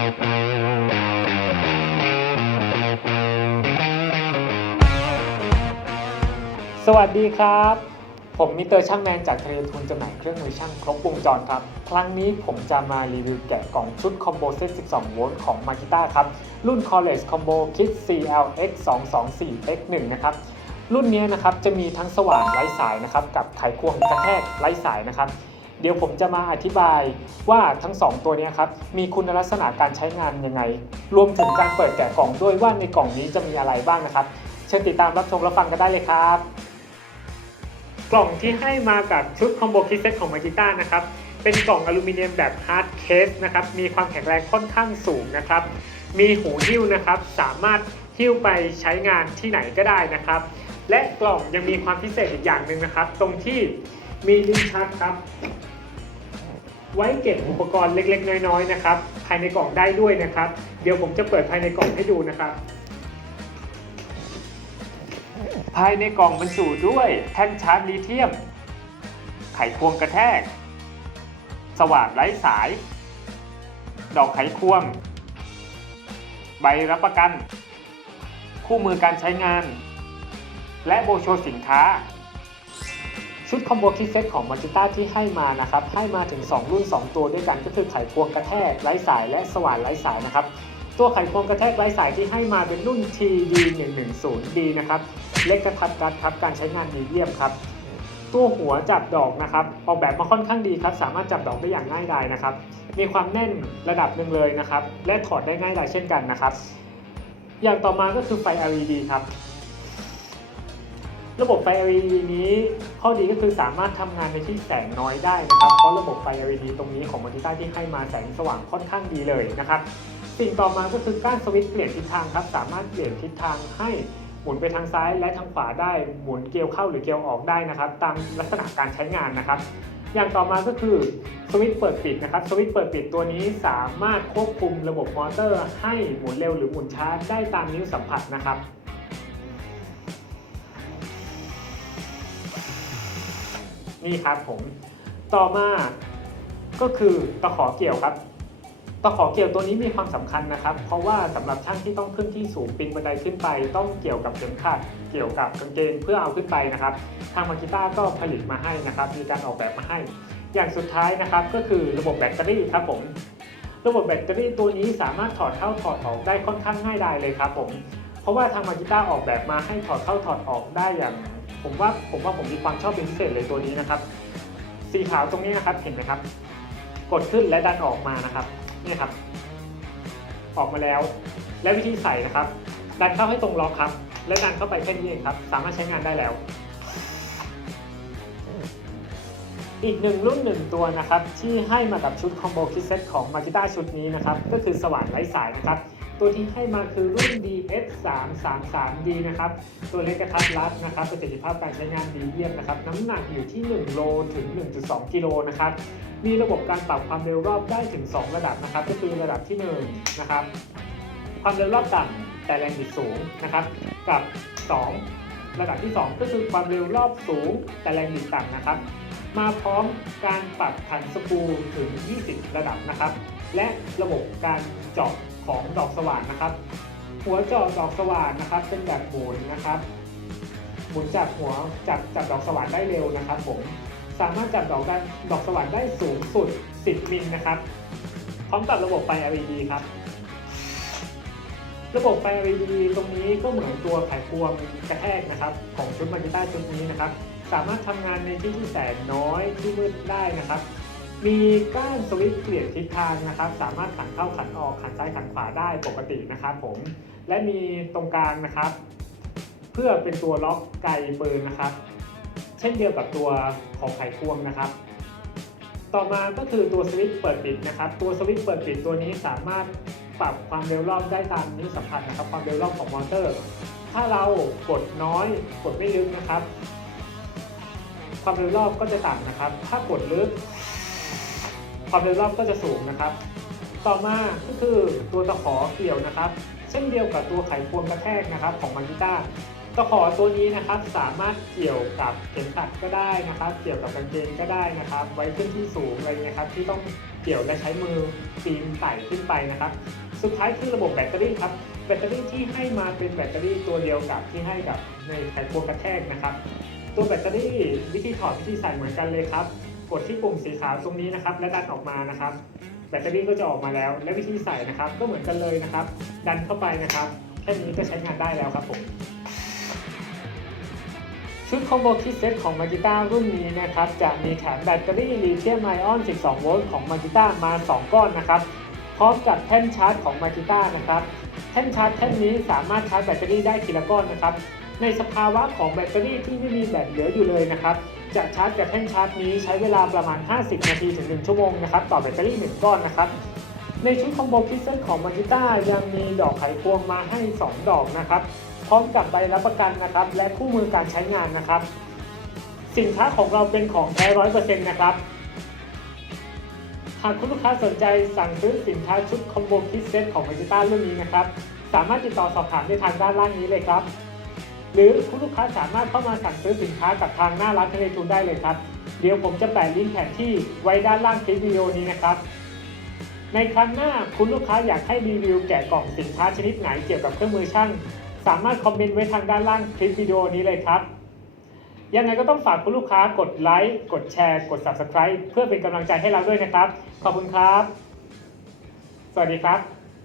สวัสดีครับ ผมมิเตอร์ช่างแมนจากทะเลทุนจำหน่ายเครื่องมือช่างครบวงจรครับ ครั้งนี้ผมจะมารีวิวแกะกล่องชุดคอมโบเซต 12 โวลต์ของ Makita ครับ รุ่น College Combo Kit CLX 224 X1 นะครับ รุ่นนี้นะครับจะมีทั้งสว่านไร้สายนะครับ กับไขควงกระแทกไร้สายนะครับ เดี๋ยวผมจะมาอธิบายว่าทั้ง 2 ตัวนี้ครับมีคุณลักษณะการใช้งานยังไง รวมถึงการเปิดแกะกล่องด้วยว่าในกล่องนี้จะมีอะไรบ้างนะครับ เชิญติดตามรับชมรับฟังกันได้เลยครับ กล่องที่ให้มากับชุดคอมโบคิเซตของมาจิต้านะครับเป็นกล่องอลูมิเนียมแบบฮาร์ดเคสนะครับมีความแข็งแรงค่อนข้างสูงนะครับ มีหูหิ้วนะครับ สามารถหิ้วไปใช้งานที่ไหนก็ได้นะครับ และกล่องยังมีความพิเศษอีกอย่างหนึ่งนะครับ ตรงที่มีลิ้นชักครับ ไว้เก็บอุปกรณ์เล็ก ๆ น้อยๆนะครับ ภายในกล่องได้ด้วยนะครับ เดี๋ยวผมจะเปิดภายในกล่องให้ดูนะครับ ภายในกล่องบรรจุด้วยแท่นชาร์จลิเธียม ไขควงกระแทก สว่านไร้สาย ดอกไขควง ใบรับประกัน คู่มือการใช้งาน และโบรชัวร์สินค้า ชุดคอมโบคิดเซตของ Magita ที่ให้มานะครับ ให้มาถึง 2 รุ่น 2 ตัวด้วยกันก็คือไขควงกระแทกไร้สายและสว่านไร้สายนะครับ ตัวไขควงกระแทกไร้สายที่ให้มาเป็นรุ่น TD110D นะครับเล็กกระทัดรัดครับการใช้งานมีเดียมครับ ตัวหัวจับดอกนะครับ ออกแบบมาค่อนข้างดีครับ สามารถจับดอกได้อย่างง่ายดายนะครับ มีความแน่นระดับหนึ่งเลยนะครับ และถอดได้ง่ายดายเช่นกันนะครับ อย่างต่อมาก็คือไฟ LED ครับ ระบบไฟ LED นี้ข้อดีก็คือสามารถทำงานในที่แสงน้อยได้นะครับเพราะระบบไฟ LED ตรงนี้ของ Motita ที่ให้มาแสงสว่างค่อนข้างดีเลยนะครับสิ่งต่อมาก็คือก้านสวิตช์เปลี่ยนทิศทางครับสามารถเปลี่ยนทิศทางให้หมุนไปทางซ้ายและทางขวาได้หมุนเกลียวเข้าหรือเกลียวออกได้นะครับ ตามลักษณะการใช้งานนะครับ อย่างต่อมาก็คือสวิตช์เปิดปิดนะครับสวิตช์เปิดปิดตัวนี้สามารถควบคุมระบบมอเตอร์ ให้หมุนเร็วหรือหมุนช้าได้ตามนิ้วสัมผัสนะครับ นี่ครับผมต่อมาก็คือตะขอเกี่ยวครับตะขอเกี่ยวตัวนี้มีความสำคัญนะครับ เพราะว่าสำหรับช่างที่ต้องขึ้นที่สูงปีนบันไดขึ้นไป ต้องเกี่ยวกับเข็มขัดเกี่ยวกับกางเกงเพื่อเอาขึ้นไปนะครับ ทางมากิต้าก็ผลิตมาให้นะครับ มีการออกแบบมาให้ อย่างสุดท้ายนะครับก็คือระบบแบตเตอรี่ครับผม ระบบแบตเตอรี่ตัวนี้สามารถถอดเข้าถอดออกได้ค่อนข้างง่ายดายเลยครับผม เพราะว่าทางมากิต้าออกแบบมาให้ถอดเข้าถอดออกได้อย่าง ผมว่าผมว่าผมมีความชอบเป็นพิเศษเลยตัวนี้นะครับ สีขาวตรงนี้นะครับเห็นไหมครับ กดขึ้นและดันออกมานะครับนี่ครับ ออกมาแล้ว และวิธีใส่นะครับ ดันเข้าให้ตรงล็อกครับ และดันเข้าไปแค่นี้เองครับ สามารถใช้งานได้แล้ว อีกหนึ่งรุ่นหนึ่งตัวนะครับ ที่ให้มากับชุดคอมโบคิดเซตของ Makita ชุดนี้นะครับ ก็คือสว่านไร้สายนะครับ ตัวที่ให้มาคือรุ่น DS333D นะครับ ตัวเล็กกระทัดรัดนะครับ ประสิทธิภาพการใช้งานดีเยี่ยมนะครับ น้ำหนักอยู่ที่ 1 โลถึง 1.2 กิโลนะครับ มีระบบการปรับความเร็วรอบได้ถึง 2 ระดับนะครับ ก็คือระดับที่1นะครับ ความเร็วรอบต่ำแต่แรงบิดสูงนะครับ กับ 2 ระดับที่ 2 ก็คือความเร็วรอบสูง แต่แรงบิดต่ำนะครับ มาพร้อมการปรับผันสกูถึง 20 ระดับนะครับ และระบบการเจาะ ของดอกสว่านนะครับ หัวเจาะดอกสว่านนะครับ เป็นแบบหมุนนะครับหมุนจากหัวจับจับดอกสว่านได้เร็วนะครับ ผมสามารถจับดอกได้ดอกสว่านได้สูงสุด 10 มิลนะครับ พร้อมกับระบบไฟ LED ครับ ระบบไฟ LED ตรงนี้ก็เหมือนตัวไขควงกระแทกนะครับ ของชุดมาจิต้าชุดนี้นะครับ สามารถทำงานในที่ที่แสงน้อยที่มืดได้นะครับ มีก้านสวิตช์เปลี่ยนทิศทางนะครับ สามารถขันเข้าขันออกขันซ้ายขันขวาได้ปกตินะครับผม และมีตรงกลางนะครับ เพื่อเป็นตัวล็อกไกปืนนะครับ เช่นเดียวกับตัวของไขควงนะครับ ต่อมาก็คือตัวสวิตช์เปิดปิดนะครับ ตัวสวิตช์เปิดปิดตัวนี้สามารถปรับความเร็วรอบได้ตามนิ้วสัมผัสนะครับ ความเร็วรอบของมอเตอร์ ถ้าเรากดน้อยกดไม่ลึกนะครับ ความเร็วรอบก็จะต่ำนะครับ ถ้ากดลึก ความเร็วรอบก็จะสูงนะครับ ต่อมาก็คือตัวตะขอเกี่ยวนะครับ เช่นเดียวกับตัวไขควงกระแทกนะครับของมากิต้าตะขอตัวนี้นะครับสามารถเกี่ยวกับเข็มขัดก็ได้นะครับ เกี่ยวกับกางเกงก็ได้นะครับ ไว้ขึ้นที่สูงอะไรเงี้ยครับ ที่ต้องเกี่ยวและใช้มือปีนไต่ขึ้นไปนะครับ สุดท้ายคือระบบแบตเตอรี่ครับแบตเตอรี่ที่ให้มาเป็นแบตเตอรี่ตัวเดียวกับที่ให้กับในไขควงกระแทกนะครับ ตัวแบตเตอรี่วิธีถอดวิธีใส่เหมือนกันเลยครับ กดที่ปุ่มสีขาวตรงนี้นะครับ และดันออกมานะครับ แบตเตอรี่ก็จะออกมาแล้ว และวิธีใส่นะครับ ก็เหมือนกันเลยนะครับ ดันเข้าไปนะครับแค่นี้ก็ใช้งานได้แล้วครับผมชุดคอมโบคิดเซ็ตของ m a g i t a รุ่นนี้นะครับ จะมีแถมแบตเตอรี่ลิเธียมไอออน 12 โวลต์ของ m a g i t a มา 2 ก้อนนะครับ พร้อมกับแท่นชาร์จของ m a g i t a นะครับแท่นชาร์จแท่นนี้สามารถชาร์จแบตเตอรี่ได้ทีละก้อนนะครับ ในสภาวะของแบตเตอรี่ที่ไม่มีแบตเหลืออยู่เลยนะครับ จะชาร์จกับแท่นชาร์จนี้ใช้เวลาประมาณ 50 นาทีถึง 1 ชั่วโมงนะครับต่อแบตเตอรี่ 1 ก้อนนะครับ ในชุดคอมโบคิดเซ็ตของ m a g i t a ยังมีดอกไขควงมาให้ 2 ดอกนะครับ พร้อมกับใบรับประกันนะครับ และคู่มือการใช้งานนะครับ สินค้าของเราเป็นของแท้ร้อยเปอร์เซ็นต์นะครับหากคุณลูกค้าสนใจสั่งซื้อสินค้าชุดคอมโบคิดเซ็ตของ m a g i t a รุ่นนี้นะครับ สามารถติดต่อสอบถามได้ทางด้านล่างนี้เลยครับ หรือคุณลูกค้าสามารถเข้ามาสั่งซื้อสินค้ากับทางหน้าร้านทะเลทุนได้เลยครับ เดี๋ยวผมจะแปะลิงก์แผนที่ไว้ด้านล่างคลิปวิดีโอนี้นะครับ ในครั้งหน้าคุณลูกค้าอยากให้รีวิวแกะกล่องสินค้าชนิดไหนเกี่ยวกับเครื่องมือช่างสามารถคอมเมนต์ไว้ทางด้านล่างคลิปวิดีโอนี้เลยครับ ยังไงก็ต้องฝากคุณลูกค้ากดไลค์กดแชร์ กด Subscribe เพื่อเป็นกำลังใจให้เราด้วยนะครับ ขอบคุณครับ สวัสดีครับ